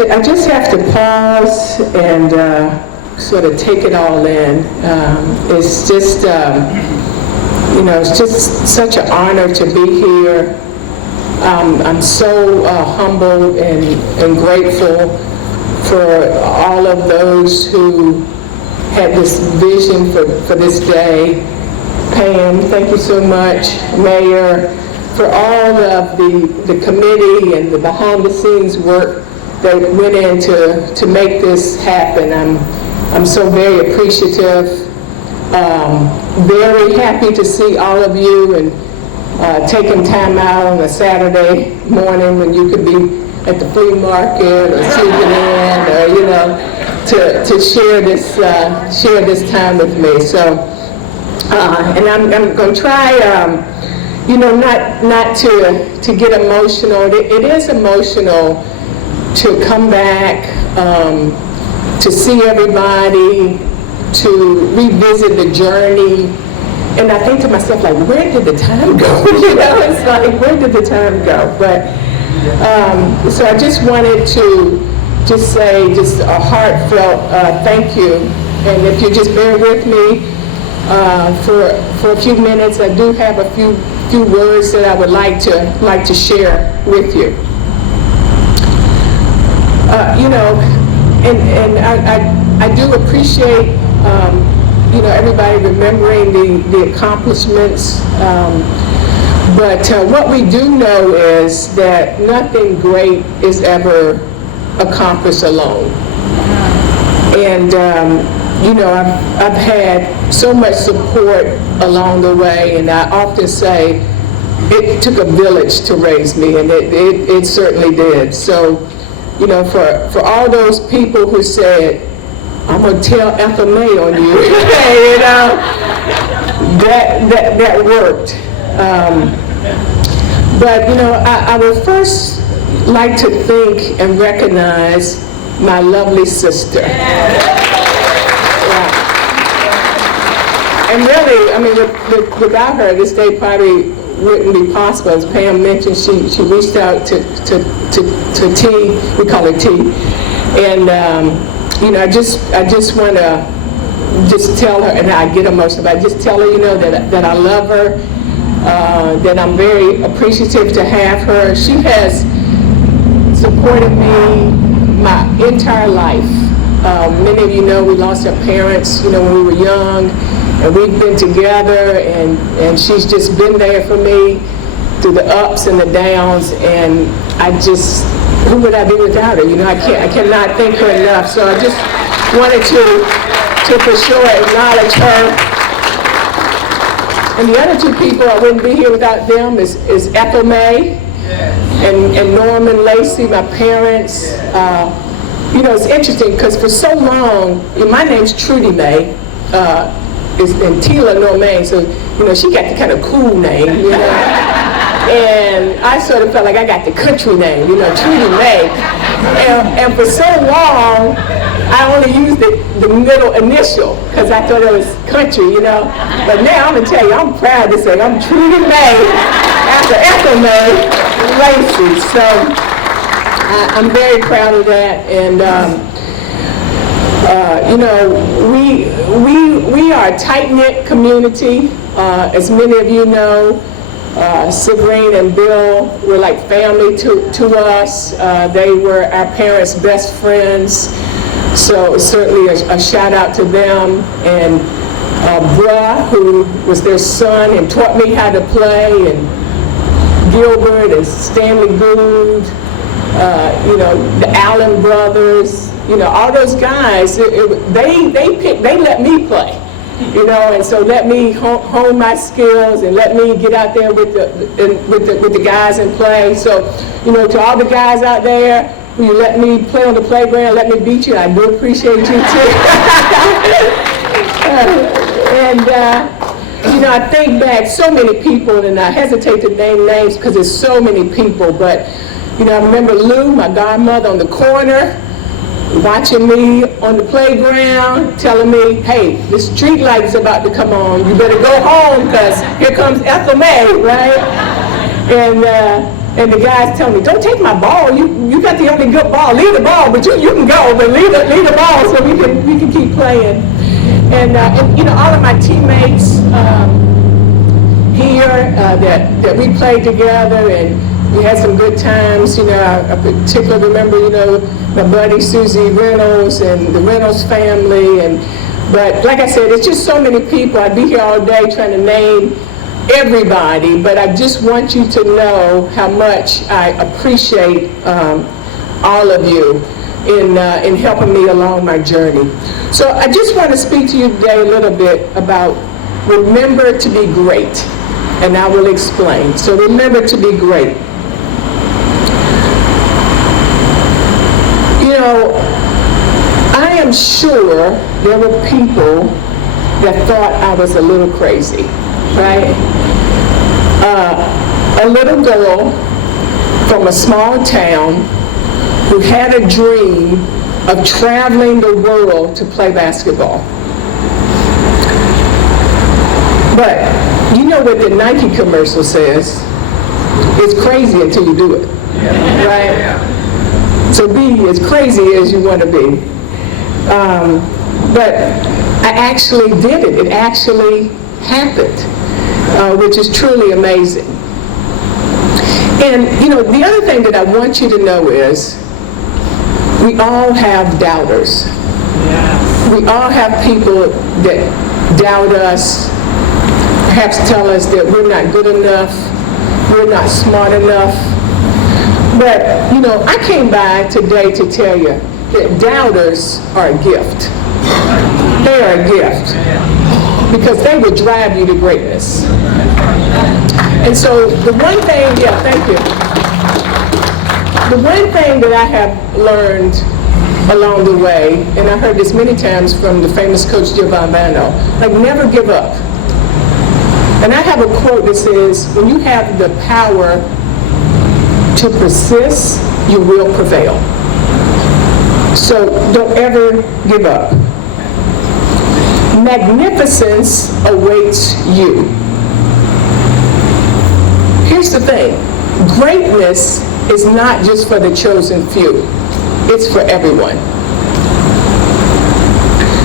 I just have to pause and sort of take it all in. It's just, it's just such an honor to be here. I'm so humbled and grateful for all of those who had this vision for this day. Pam, thank you so much. Mayor, for all of the committee and the behind-the-scenes work that went into to make this happen. I'm so very appreciative. Very happy to see all of you and taking time out on a Saturday morning when you could be at the flea market or sleeping in, or to share this time with me. So, and I'm going to try, not to get emotional. It is emotional to come back, to see everybody, to revisit the journey. And I think to myself, like, where did the time go? It's like, where did the time go? But, so I just wanted to say a heartfelt thank you. And if you just bear with me for a few minutes, I do have a few words that I would like to share with you. And I do appreciate everybody remembering the accomplishments. But what we do know is that nothing great is ever accomplished alone. And I've had so much support along the way, and I often say it took a village to raise me, and it certainly did. So, for all those people who said, I'm going to tell Ethel May on you, that worked. But, I would first like to thank and recognize my lovely sister. And really, without her, this day probably wouldn't be possible. As Pam mentioned, she reached out to T, we call her T, and I just want to just tell her, and I get emotional, but I just tell her, that I love her, that I'm very appreciative to have her. She has supported me my entire life. Many of you know we lost our parents, when we were young, and we've been together, and she's just been there for me through the ups and the downs, and who would I be without her? I cannot thank her enough. So I just wanted to for sure acknowledge her. And the other two people, I wouldn't be here without them, is Ethel May and Norman Lacey, my parents. It's interesting because for so long, my name's Trudi May, and Tila Normain, so she got the kind of cool name, and I sort of felt like I got the country name, Trudi May, and for so long I only used the middle initial because I thought it was country, but now I'm gonna tell you, I'm proud to say I'm Trudi May after Ethel May Lacey, so I'm very proud of that. And we are a tight-knit community. As many of you know, Sabrine and Bill were like family to us. They were our parents' best friends. So certainly a shout out to them. And Bruh, who was their son and taught me how to play, and Gilbert and Stanley Gould, the Allen brothers, all those guys, they let me play, and so let me hone my skills and let me get out there with the guys and play. So, to all the guys out there who you let me play on the playground, let me beat you, I do appreciate you too. I think back, so many people, and I hesitate to name names because there's so many people, but I remember Lou, my godmother, on the corner, watching me on the playground, telling me, hey, the street light's about to come on. You better go home because here comes Ethel May, right? And the guys tell me, don't take my ball. You got the only good ball. Leave the ball, but you can go, but leave the ball so we can keep playing. And all of my teammates here that we played together, and we had some good times. I particularly remember, my buddy Susie Reynolds and the Reynolds family. But like I said, it's just so many people. I'd be here all day trying to name everybody, but I just want you to know how much I appreciate all of you in helping me along my journey. So I just want to speak to you today a little bit about remember to be great, and I will explain. So remember to be great. I am sure there were people that thought I was a little crazy, right? A little girl from a small town who had a dream of traveling the world to play basketball. But you know what the Nike commercial says? It's crazy until you do it, right? So be as crazy as you want to be. But I actually did it. It actually happened, which is truly amazing. And, the other thing that I want you to know is we all have doubters. Yes. We all have people that doubt us, perhaps tell us that we're not good enough, we're not smart enough. But, I came by today to tell you that doubters are a gift. They are a gift because they will drive you to greatness. And so the one thing, thank you. The one thing that I have learned along the way, and I heard this many times from the famous coach Giovanni, like never give up. And I have a quote that says, when you have the power to persist, you will prevail. So don't ever give up. Magnificence awaits you. Here's the thing. Greatness is not just for the chosen few. It's for everyone.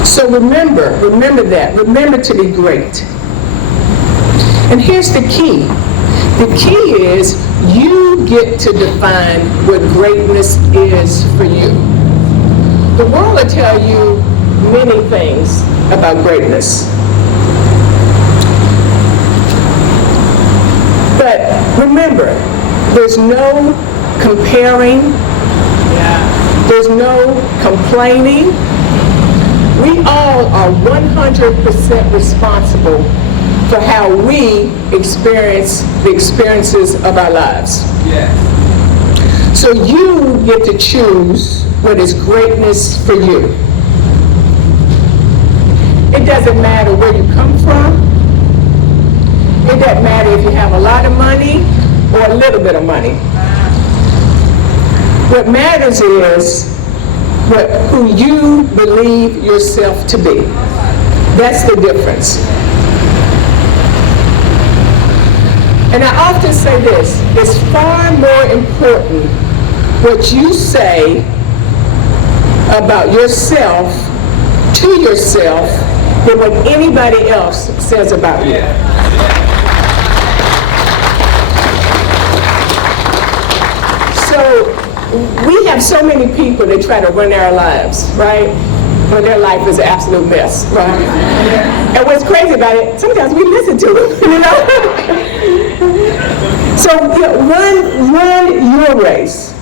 So remember that. Remember to be great. And here's the key. The key is you get to define what greatness is for you. The world will tell you many things about greatness. But remember, there's no comparing, there's no complaining. We all are 100% responsible for how we experience the experiences of our lives. Yes. So you get to choose what is greatness for you. It doesn't matter where you come from. It doesn't matter if you have a lot of money or a little bit of money. What matters is who you believe yourself to be. That's the difference. And I often say this, it's far more important what you say about yourself to yourself than what anybody else says about you. So we have so many people that try to run our lives, right? When their life is an absolute mess, right? And what's crazy about it, sometimes we listen to them, So run your race.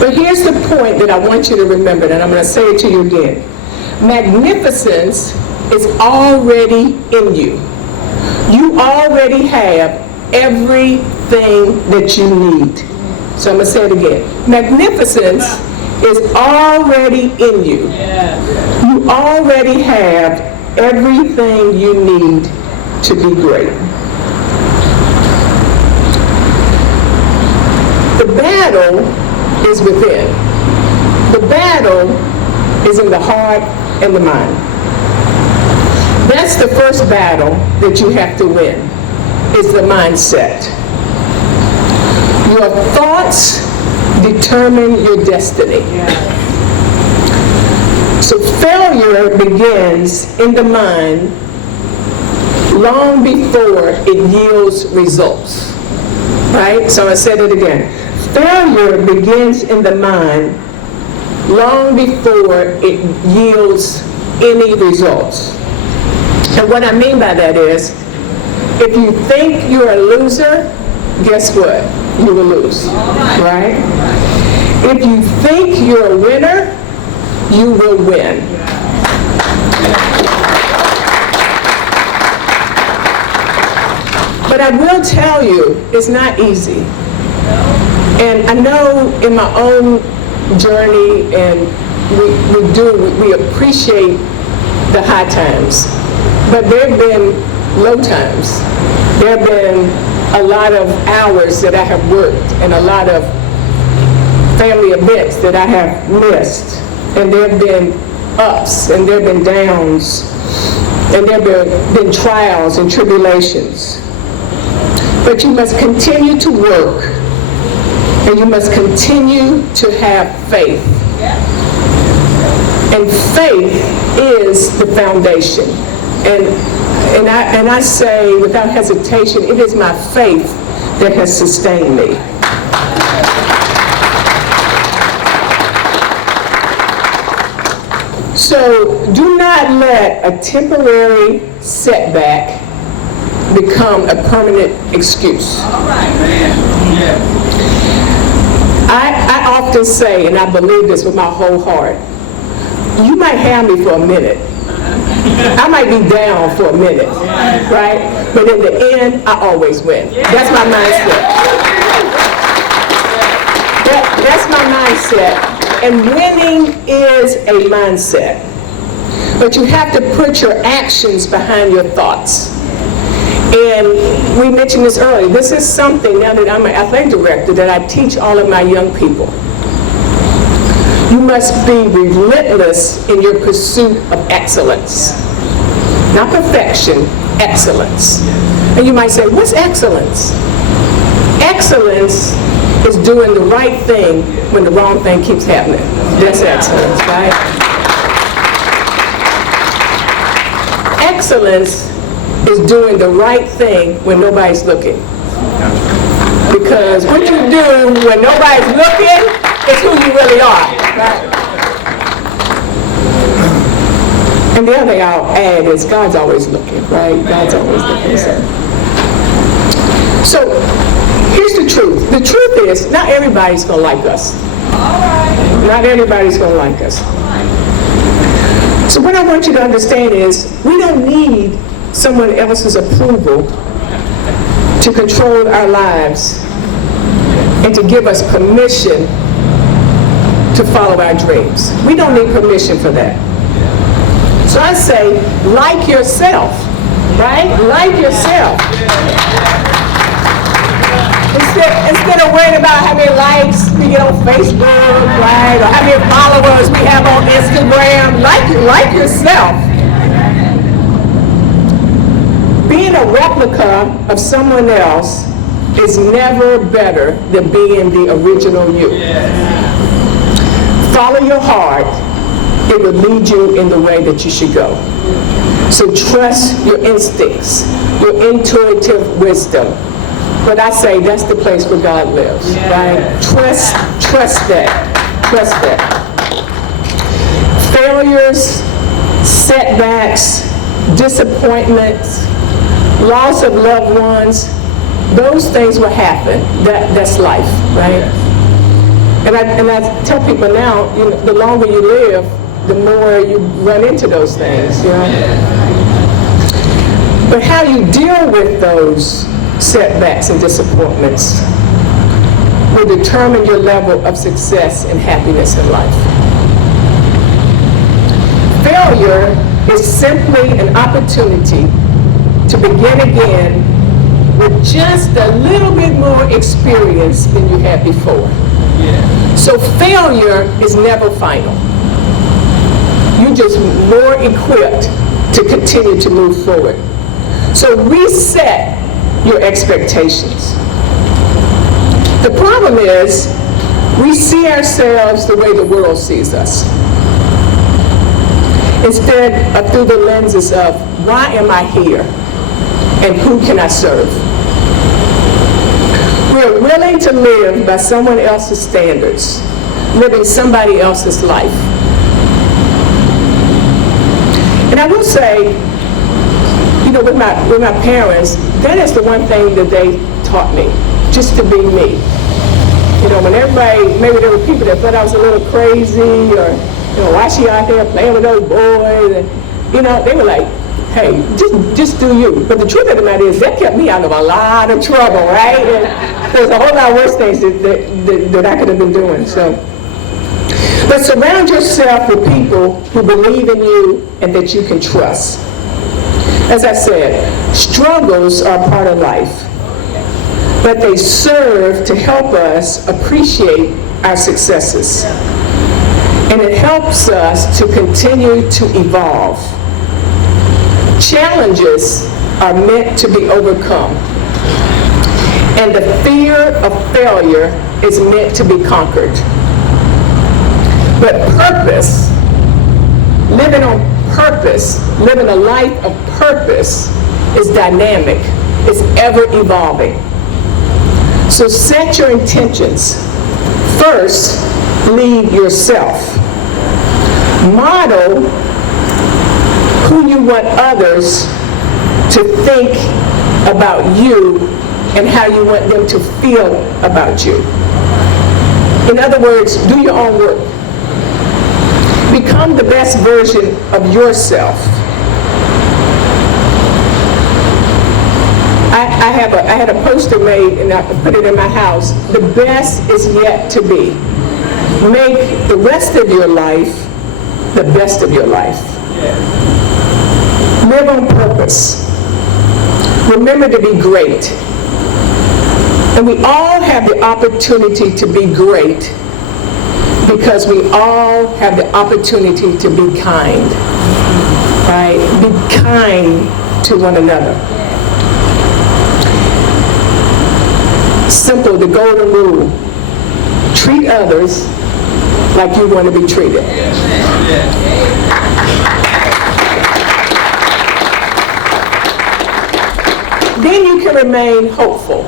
But here's the point that I want you to remember, and I'm going to say it to you again. Magnificence is already in you. You already have everything that you need. So I'm going to say it again. Magnificence is already in you. You already have everything you need to be great. The battle is within. The battle is in the heart and the mind. That's the first battle that you have to win, is the mindset. Your thoughts determine your destiny. So failure begins in the mind long before it yields results. Right? So I said it again. Failure begins in the mind long before it yields any results. And what I mean by that is, if you think you're a loser, guess what? You will lose, right? If you think you're a winner, you will win. But I will tell you, it's not easy. And I know in my own journey, and we appreciate the high times, but there have been low times. There have been a lot of hours that I have worked and a lot of family events that I have missed. And there have been ups and there have been downs and there have been trials and tribulations. But you must continue to work and you must continue to have faith. And faith is the foundation. And I say without hesitation, it is my faith that has sustained me. So do not let a temporary setback become a permanent excuse. All right, man. Yeah. I often say, and I believe this with my whole heart, you might have me for a minute. I might be down for a minute, right? But in the end, I always win. That's my mindset. That's my mindset. And winning is a mindset. But you have to put your actions behind your thoughts. And we mentioned this earlier. This is something, now that I'm an athletic director, that I teach all of my young people. You must be relentless in your pursuit of excellence. Not perfection, excellence. And you might say, what's excellence? Excellence is doing the right thing when the wrong thing keeps happening. That's excellence, right? Excellence is doing the right thing when nobody's looking. Because what you do when nobody's looking is who you really are, right? And the other thing I'll add is God's always looking, right? God's always looking. So here's the truth. The truth is, not everybody's going to like us. Not everybody's going to like us. So what I want you to understand is, we don't need someone else's approval to control our lives and to give us permission to follow our dreams. We don't need permission for that. So I say, like yourself, right? Like yourself. Instead of worrying about how many likes we get on Facebook, right? Or how many followers we have on Instagram, like yourself. Being a replica of someone else is never better than being the original you. Follow your heart. It will lead you in the way that you should go. So trust your instincts, your intuitive wisdom. But I say that's the place where God lives, right? Trust that. Trust that. Failures, setbacks, disappointments, loss of loved ones, those things will happen. That's life, right? And I tell people now, the longer you live, the more you run into those things, you know? But how you deal with those setbacks and disappointments will determine your level of success and happiness in life. Failure is simply an opportunity to begin again with just a little bit more experience than you had before. So failure is never final. You're just more equipped to continue to move forward. So reset your expectations. The problem is, we see ourselves the way the world sees us, instead of through the lenses of, why am I here? And who can I serve? We're willing to live by someone else's standards, living somebody else's life. And I will say, with my parents, that is the one thing that they taught me, just to be me. When everybody, maybe there were people that thought I was a little crazy, or, why she out there playing with those boys, and, they were like, hey, just do you. But the truth of the matter is, that kept me out of a lot of trouble, right? And there's a whole lot worse things that I could have been doing, so. But surround yourself with people who believe in you and that you can trust. As I said, struggles are part of life, but they serve to help us appreciate our successes. And it helps us to continue to evolve. Challenges are meant to be overcome, and the fear of failure is meant to be conquered. But purpose, living on purpose, living a life of purpose, is dynamic, it's ever evolving. So set your intentions. First, lead yourself. Model who you want others to think about you and how you want them to feel about you. In other words, do your own work. Become the best version of yourself. I had a poster made and I put it in my house. The best is yet to be. Make the rest of your life the best of your life. Live on purpose. Remember to be great. And we all have the opportunity to be great because we all have the opportunity to be kind. Right? Be kind to one another. Simple, the golden rule. Treat others like you want to be treated. Then you can remain hopeful.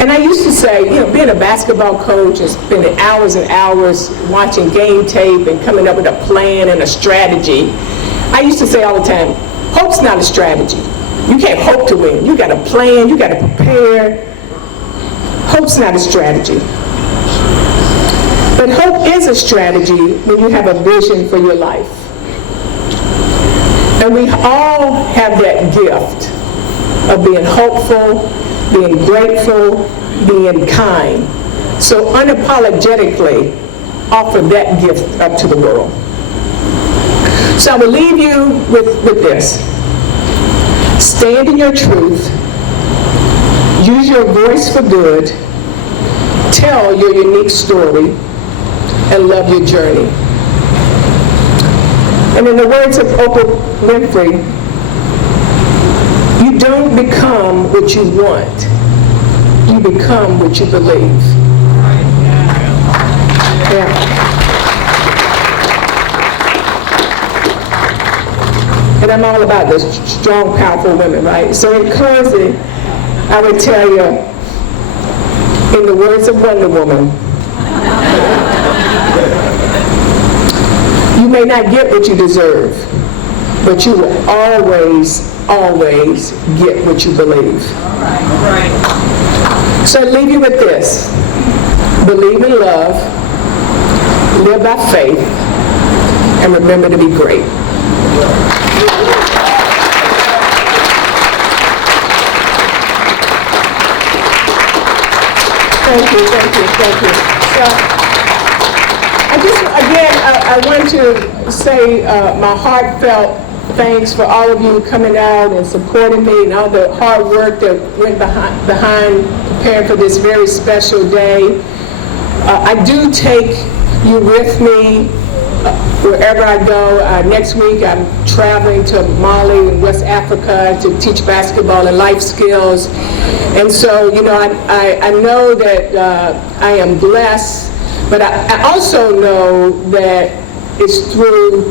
And I used to say, being a basketball coach and spending hours and hours watching game tape and coming up with a plan and a strategy, I used to say all the time, hope's not a strategy. You can't hope to win. You got to plan, you got to prepare. Hope's not a strategy. But hope is a strategy when you have a vision for your life. And we all have that gift of being hopeful, being grateful, being kind. So unapologetically offer that gift up to the world. So I will leave you with this. Stand in your truth. Use your voice for good. Tell your unique story and love your journey. And in the words of Oprah Winfrey, you don't become what you want. You become what you believe. Yeah. And I'm all about this strong, powerful women, right? So in closing, I would tell you, in the words of Wonder Woman, you may not get what you deserve, but you will always, always get what you believe. All right. So I leave you with this. Believe in love, live by faith, and remember to be great. Thank you. So, I want to say my heartfelt thanks for all of you coming out and supporting me and all the hard work that went behind preparing for this very special day. I do take you with me wherever I go. Next week I'm traveling to Mali and West Africa to teach basketball and life skills. And so, you know, I know that I am blessed, but I also know that it's through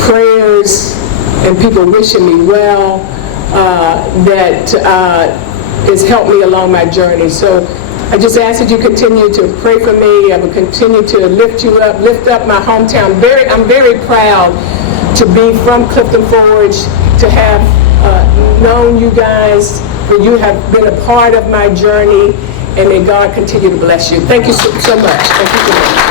prayers and people wishing me well that has helped me along my journey. So I just ask that you continue to pray for me. I will continue to lift you up, lift up my hometown. I'm very proud to be from Clifton Forge, to have known you guys, and you have been a part of my journey, and may God continue to bless you. Thank you so much. Thank you so much.